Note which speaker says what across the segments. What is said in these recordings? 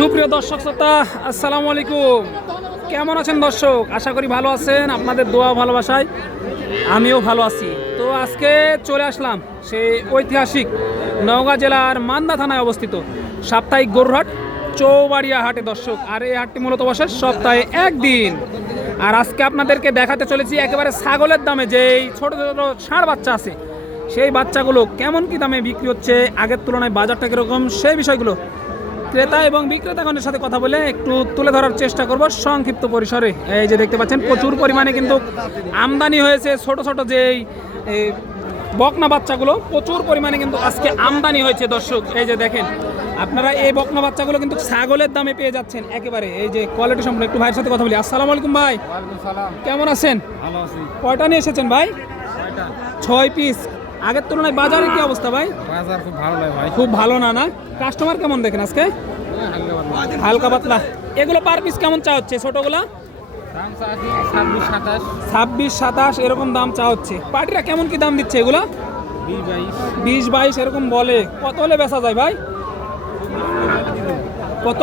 Speaker 1: সুপ্রিয় দর্শক শ্রোতা, আসসালামু আলাইকুম। কেমন আছেন দর্শক? আশা করি ভালো আছেন। আপনাদের দোয়া ভালোবাসায় আমিও ভালো আছি। তো আজকে চলে আসলাম সেই ঐতিহাসিক নওগাঁ জেলার মান্দা থানায় অবস্থিত সাপ্তাহিক গরুহাট চৌবাড়িয়া হাটে দর্শক। আর এই হাটটি মূলত বসে সপ্তাহে একদিন। আর আজকে আপনাদেরকে দেখাতে চলেছি একেবারে ছাগলের দামে যেই ছোট ছোট ষাঁড় বাচ্চা আছে। সেই বাচ্চাগুলো কেমন কি দামে বিক্রি হচ্ছে? আগের তুলনায় বাজারটা কীরকম? সেই বিষয়গুলো ক্রেতা এবং বিক্রেতাগণের সাথে কথা বলে একটু তুলে ধরার চেষ্টা করব সংক্ষিপ্ত পরিসরে। এই যে দেখতে পাচ্ছেন প্রচুর পরিমাণে কিন্তু আমদানি হয়েছে ছোট ছোট যেই বকনা বাচ্চাগুলো প্রচুর পরিমাণে কিন্তু আজকে আমদানি হয়েছে দর্শক। এই যে দেখেন আপনারা এই বকনা বাচ্চাগুলো কিন্তু ছাগলের দামে পেয়ে যাচ্ছেন একেবারে। এই যে কোয়ালিটি সম্পর্কে একটু ভাইয়ের সাথে কথা বলি। আসসালামু আলাইকুম ভাই। কেমন আছেন? কয়টা নিয়ে এসেছেন ভাই? ছয় পিস আগের তুলনায় বাজারে কি অবস্থা ভাই?
Speaker 2: বাজার খুব ভালো ভাই।
Speaker 1: খুব ভালো না না? কাস্টমার কেমন দেখেন আজকে? হালকা পাতলা। এগুলো পার পিস কেমন চা হচ্ছে ছোটগুলা?
Speaker 2: ছাব্বিশ সাতাশ।
Speaker 1: এরকম দাম চা হচ্ছে। পার্টিরা কেমন কি দাম দিচ্ছে এগুলো?
Speaker 2: বিশ বাইশ
Speaker 1: এরকম বলে। কত হলে বেচা যায় ভাই? কত?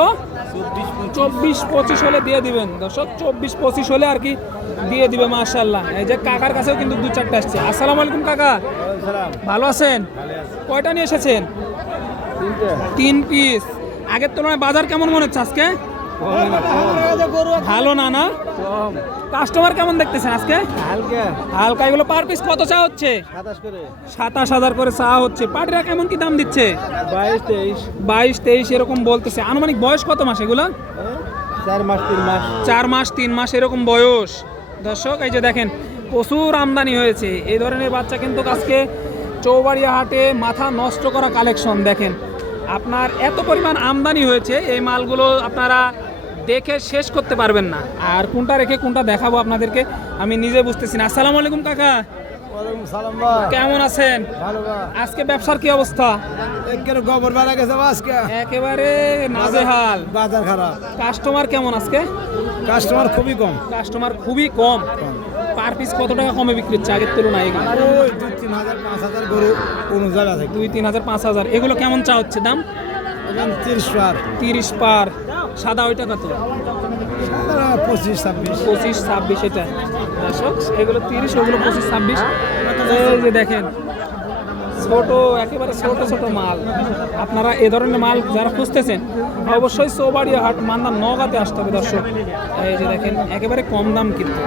Speaker 2: চব্বিশ
Speaker 1: পঁচিশ হলে দিয়ে দিবেন। দর্শক চব্বিশ পঁচিশ হলে আর কি দিয়ে দিবে মাশাল্লাহ এই যে কাকার কাছেও কিন্তু দু চারটা আসছে। আসসালাম আলাইকুম কাকা। ভালো আছেন? কয়টা নিয়ে এসেছেন? তিন পিস আগের তুলনায় বাজার কেমন মনে হচ্ছে আজকে? ভালো না না? কাস্টমার কেমন দেখতেছেন আজকে?
Speaker 2: হালকা।
Speaker 1: হালকা এগুলো পার পিস কত চা হচ্ছে?
Speaker 2: সাতাশ
Speaker 1: সাতাশ হাজার করে চা হচ্ছে। পাটিরা কেমন কি দাম দিচ্ছে?
Speaker 2: বাইশ তেইশ।
Speaker 1: বাইশ তেইশ এরকম বলতেছে। আনুমানিক বয়স কত মাস এগুলো?
Speaker 2: চার মাস তিন মাস।
Speaker 1: চার মাস তিন মাস এরকম বয়স। দর্শক এই যে দেখেন প্রচুর আমদানি হয়েছে। এই ধরনের বাচ্চা কিন্তু আজকে চৌবাড়িয়া হাটে মাথা নষ্ট করা কালেকশন দেখেন। আপনার এত পরিমাণ আমদানি হয়েছে এই মালগুলো আপনারা দেখে শেষ করতে পারবেন না। আর কোনটা রেখে কোনটা দেখাবো আপনাদেরকে আমি নিজে বুঝতেছি না। আসসালামু আলাইকুম কাকা। কেমন আছেন? আজকে ব্যবসার কি অবস্থা?
Speaker 2: গোবর মারা গেছে আজকে।
Speaker 1: একেবারে নাজেহাল।
Speaker 2: বাজার খারাপ।
Speaker 1: কাস্টমার কেমন আজকে?
Speaker 2: কাস্টমার খুবই কম।
Speaker 1: কাস্টমার খুবই কম। পার পিস কত টাকা কমে বিক্রি হচ্ছে আগের তুলনায়
Speaker 2: ওই দুই তিন হাজার পাঁচ হাজার গরু থেকে
Speaker 1: দুই তিন হাজার পাঁচ হাজার। এগুলো কেমন চা হচ্ছে দাম?
Speaker 2: তিরিশ পার।
Speaker 1: তিরিশ পার। সাদা ওইটা কত?
Speaker 2: পঁচিশ ছাব্বিশ।
Speaker 1: পঁচিশ ছাব্বিশ এটা। দর্শক এগুলো তিরিশ ওগুলো পঁচিশ ছাব্বিশ। এই যে দেখেন ছোট একেবারে ছোট ছোট মাল। আপনারা এ ধরনের মাল যারা খুঁজতেছেন অবশ্যই চৌবাড়িয়া হাট মান্দার নগাতে আসতে হবে দর্শক। এই যে দেখেন একেবারে কম দাম কিন্তু।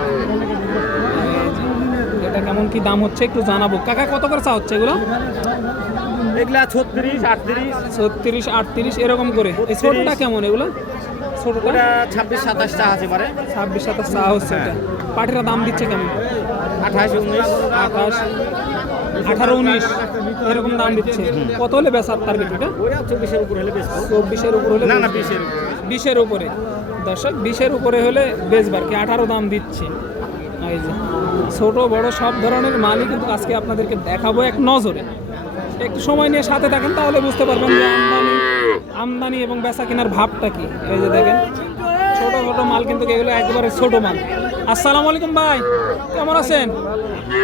Speaker 1: এটা কেমন কি দাম হচ্ছে একটু জানাব। কাকা কত করে চা হচ্ছে এগুলো?
Speaker 2: এগুলা ছত্রিশ আটত্রিশ?
Speaker 1: ছত্রিশ আটত্রিশ এরকম করে। এই ছোটটা কেমন এগুলো? ছোটটা?
Speaker 2: ছাব্বিশ সাতাশটা আছে পারে।
Speaker 1: ছাব্বিশ সাতাশ চা হচ্ছে এটা। পাটিরা দাম দিচ্ছে কেমন?
Speaker 2: আঠাশ উনিশ।
Speaker 1: আঠাশ আঠারো উনিশ এরকম দাম দিচ্ছে। কত হলে বেচার টার্গেট এটা?
Speaker 2: চব্বিশের উপর হলে বেশি
Speaker 1: চব্বিশের উপর হলে
Speaker 2: না না বিশের
Speaker 1: বিশের উপরে। দর্শক বিশের উপরে হলে বেচবার কি। আঠারো দাম দিচ্ছে। এই যে ছোট বড় সব ধরনের মালই কিন্তু আজকে আপনাদেরকে দেখাবো এক নজরে। একটু সময় নিয়ে সাথে থাকেন তাহলে বুঝতে পারবেন যে আমদানি আমদানি এবং বেচা কেনার ভাবটা কি। এই যে দেখেন ছোট ছোট মাল কিন্তু এগুলো একেবারে ছোট মাল। আসসালামু আলাইকুম ভাই কেমন আছেন?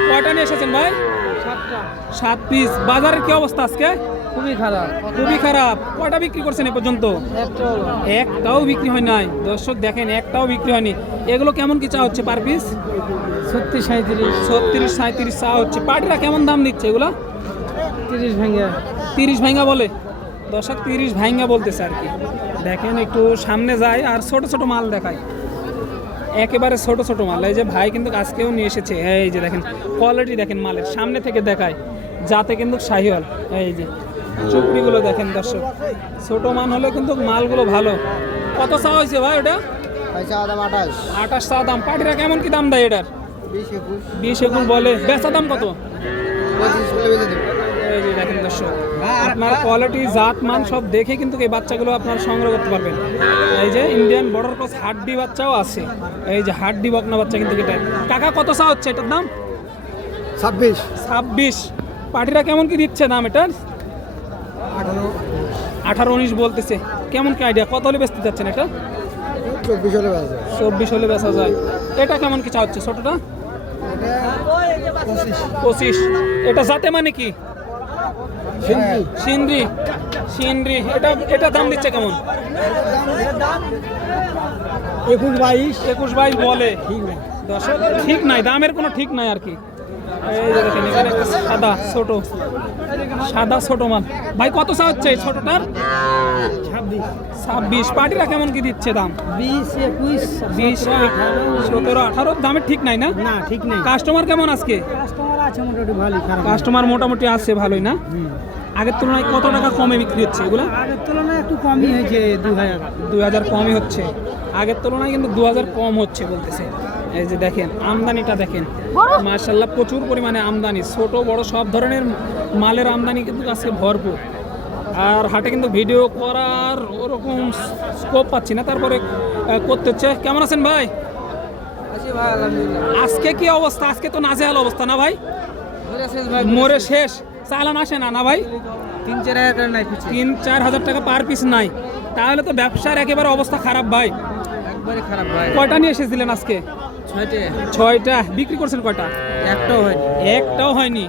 Speaker 1: কয়টা নিয়ে এসেছেন ভাই? সাত পিস। বাজারের কি অবস্থা আজকে?
Speaker 2: খুবই খারাপ।
Speaker 1: খুবই খারাপ। কয়টা বিক্রি করছেন এ পর্যন্ত? একটাও। বিক্রি হয় নাই। দর্শক দেখেন একটাও বিক্রি হয়নি। এগুলো কেমন কি চা হচ্ছে পার পিস?
Speaker 2: সত্যি সাঁত্রিশ
Speaker 1: ছত্রিশ সাঁত্রিশ চা হচ্ছে। পার্টিরা কেমন দাম দিচ্ছে এগুলো?
Speaker 2: তিরিশ ভেঙে
Speaker 1: তিরিশ ভাঙ্গা বলে? দর্শক তিরিশ ভাঙ্গা বলতেছে আর কি। দেখেন একটু সামনে যায় আর ছোট ছোট মাল দেখায়। একেবারে ছোট ছোট মাল। এই যে ভাই কিন্তু আজকেও নিয়ে এসেছে। এই যে দেখেন কোয়ালিটি দেখেন মালের। সামনে থেকে দেখায় যাতে কিন্তু শাহিওয়াল। এই যে চুপড়িগুলো দেখেন দর্শক। ছোট মান হলে কিন্তু মালগুলো ভালো। কত চা হয়েছে ভাই ওটা?
Speaker 2: আঠাশ।
Speaker 1: চা দাম। পাটিরা কেমন কি দাম দেয় এটার?
Speaker 2: বিশ একুশ।
Speaker 1: বলে। বেচা দাম কত? দর্শক। আপনার কোয়ালিটি জাত মান সব দেখে কিন্তু এই বাচ্চাগুলো আপনারা সংগ্রহ করতে পারবেন। এই যে ইন্ডিয়ান বর্ডার ক্রস হাড্ডি বাচ্চাও আছে। এই যে হাড্ডি বকনা বাচ্চা কিন্তু এটা। কাকা কত চা হচ্ছে এটার দাম?
Speaker 2: ছাব্বিশ।
Speaker 1: ছাব্বিশ। পার্টিরা কেমন কি দিচ্ছে দাম এটার?
Speaker 2: আঠারো।
Speaker 1: আঠারো উনিশ বলতেছে। কেমন কি আইডিয়া কত হলে বেচতে যাচ্ছেন এটা?
Speaker 2: চব্বিশ হলে
Speaker 1: চব্বিশ হলে বেচা যায়। এটা কেমন কি চা হচ্ছে ছোটটা?
Speaker 2: পঁচিশ।
Speaker 1: পঁচিশ। এটা যাতে মানে কি? সিন্দ্রি। সিন্ডি এটা এটা দাম দিচ্ছে কেমন?
Speaker 2: একুশ বাইশ।
Speaker 1: একুশ বাইশ বলে।
Speaker 2: ঠিক না
Speaker 1: দশ ঠিক নাই। দামের কোনো ঠিক নাই আর কি। এই যে দেখেন এখানে একটা সাদা ছোট সাদা ছোট মাল। ভাই কত চা হচ্ছে এই ছোটটার?
Speaker 2: ছাব্বিশ।
Speaker 1: কেমন কি দিচ্ছে দাম?
Speaker 2: বিশ একুশ
Speaker 1: বিশ সতেরো আঠারো। দামের ঠিক নাই না?
Speaker 2: না ঠিক নেই।
Speaker 1: কাস্টমার কেমন আজকে?
Speaker 2: কাস্টমার আছে মোটামুটি ভালোই
Speaker 1: কাস্টমার মোটামুটি আছে ভালোই না? আগের তুলনায় কত টাকা কমে বিক্রি হচ্ছে এগুলো?
Speaker 2: আগের তুলনায় একটু কমই হয়েছে দু হাজার।
Speaker 1: দুই হাজার কমই হচ্ছে। আগের তুলনায় কিন্তু দু হাজার কম হচ্ছে বলতেছে। এই যে দেখেন আমদানিটা দেখেন। মার্শাল্লাহ প্রচুর পরিমাণে আমদানি ছোট বড় সব ধরনের মালের আমদানি কিন্তু আজকে ভরপুর। আর হাটে কিন্তু ভিডিও করার ওরকম স্কোপ পাচ্ছি না তারপরে করতে হচ্ছে কেমন আছেন ভাই? আজকে কি অবস্থা? আজকে তো নাজেহাল অবস্থা না ভাই? মরে শেষ চালান আসে না না ভাই?
Speaker 2: তিন চার হাজার নাই
Speaker 1: তিন চার হাজার টাকা পার পিস নাই। তাহলে তো ব্যবসার একেবারে অবস্থা খারাপ ভাই।
Speaker 2: একবারে খারাপ ভাই।
Speaker 1: কয়টা নিয়ে এসেছিলেন আজকে?
Speaker 2: ছয়টে।
Speaker 1: ছয়টা। বিক্রি করছেন কয়টা?
Speaker 2: একটাও হয়নি।
Speaker 1: একটাও হয়নি।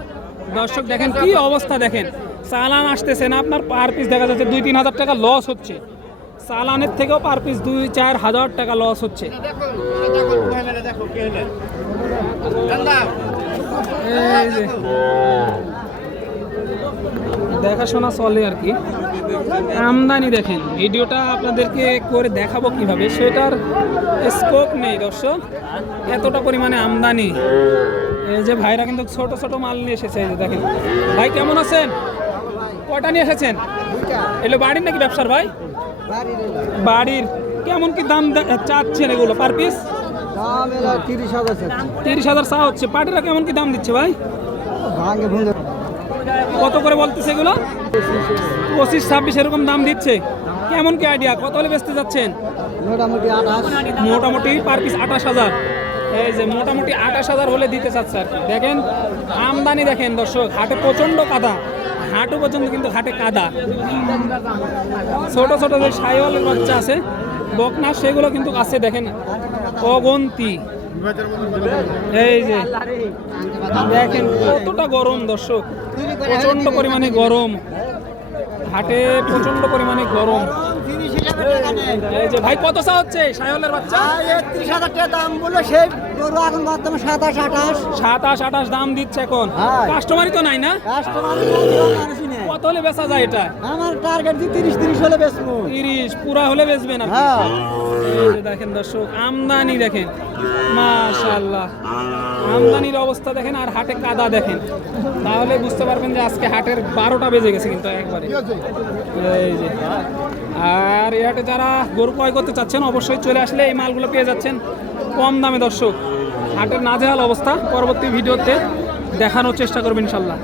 Speaker 1: দর্শক দেখেন কি অবস্থা দেখেন। চালান আসতেছে না আপনার পার পিস দেখা যাচ্ছে দুই তিন হাজার টাকা লস হচ্ছে। চালানের থেকেও পার পিস দুই চার হাজার টাকা লস হচ্ছে। দেখাশোনা চলে আর কি। আমদানি দেখেন ভিডিওটা আপনাদেরকে করে দেখাবো কীভাবে। সেটার স্কোপ নেই দর্শক এতটা পরিমাণে আমদানি। এই যে ভাইরা কিন্তু ছোট ছোট মাল নিয়ে এসেছে এই যে দেখেন। ভাই কেমন আছেন? কটা নিয়ে এসেছেন? এগুলো বাড়ির নাকি ব্যবসার ভাই? বাড়ির। কেমন কি দাম চাচ্ছেন এগুলো পার পিস
Speaker 2: তিরিশ হাজার
Speaker 1: তিরিশ হাজার চা হচ্ছে। পাটিরা কেমন কি দাম দিচ্ছে ভাই? কত করে বলতেছে এগুলো? পঁচিশ ছাব্বিশ এরকম দাম দিচ্ছে। কেমন কি আইডিয়া কত হলে বেচতে যাচ্ছেন?
Speaker 2: মোটামুটি
Speaker 1: মোটামুটি পার পিস আঠাশ হাজার। এই যে মোটামুটি আঠাশ হাজার হলে দিতে চাচ্ছে আর কি। দেখেন আমদানি দেখেন দর্শক হাটে প্রচণ্ড কাদা। হাটু পর্যন্ত কিন্তু হাটে কাদা। ছোট ছোট যে সাইওয়ালের বাচ্চা আছে বকনা সেগুলো কিন্তু আছে দেখেন। অগন্তি। এই যে দেখেন কতটা গরম দর্শক। প্রচণ্ড পরিমাণে গরম। হাটে প্রচণ্ড পরিমাণে গরম। এই যে ভাই কত চা হচ্ছে? সাইওয়ালের বাচ্চা?
Speaker 2: হাজার টাকা দাম বলল সেই গরু এখন বর্তমানে সাতাশ আঠাশ।
Speaker 1: সাতাশ আঠাশ দাম দিচ্ছে এখন।
Speaker 2: হ্যাঁ।
Speaker 1: কাস্টমারই তো নাই না?
Speaker 2: কাস্টমার
Speaker 1: কত হলে বেচা যায় এটা।
Speaker 2: আমার টার্গেট দিয়ে তিরিশ তিরিশ হলে বেচবো।
Speaker 1: তিরিশ পুরা হলে বেচবেন আপনি
Speaker 2: হ্যাঁ।
Speaker 1: এই যে দেখেন দর্শক আমদানি দেখেন। মাশাল্লাহ আমদানির অবস্থা দেখেন আর হাটে কাদা দেখেন। তাহলে বুঝতে পারবেন যে আজকে হাটের বারোটা বেজে গেছে কিন্তু একবারে। এই যে। আর এই হাটে যারা গরু ক্রয় করতে চাচ্ছেন অবশ্যই চলে আসলে এই মালগুলো পেয়ে যাচ্ছেন কম দামে দর্শক। হাটের নাজেহাল অবস্থা। পরবর্তী ভিডিওতে দেখানোর চেষ্টা করবেন ইনশাল্লাহ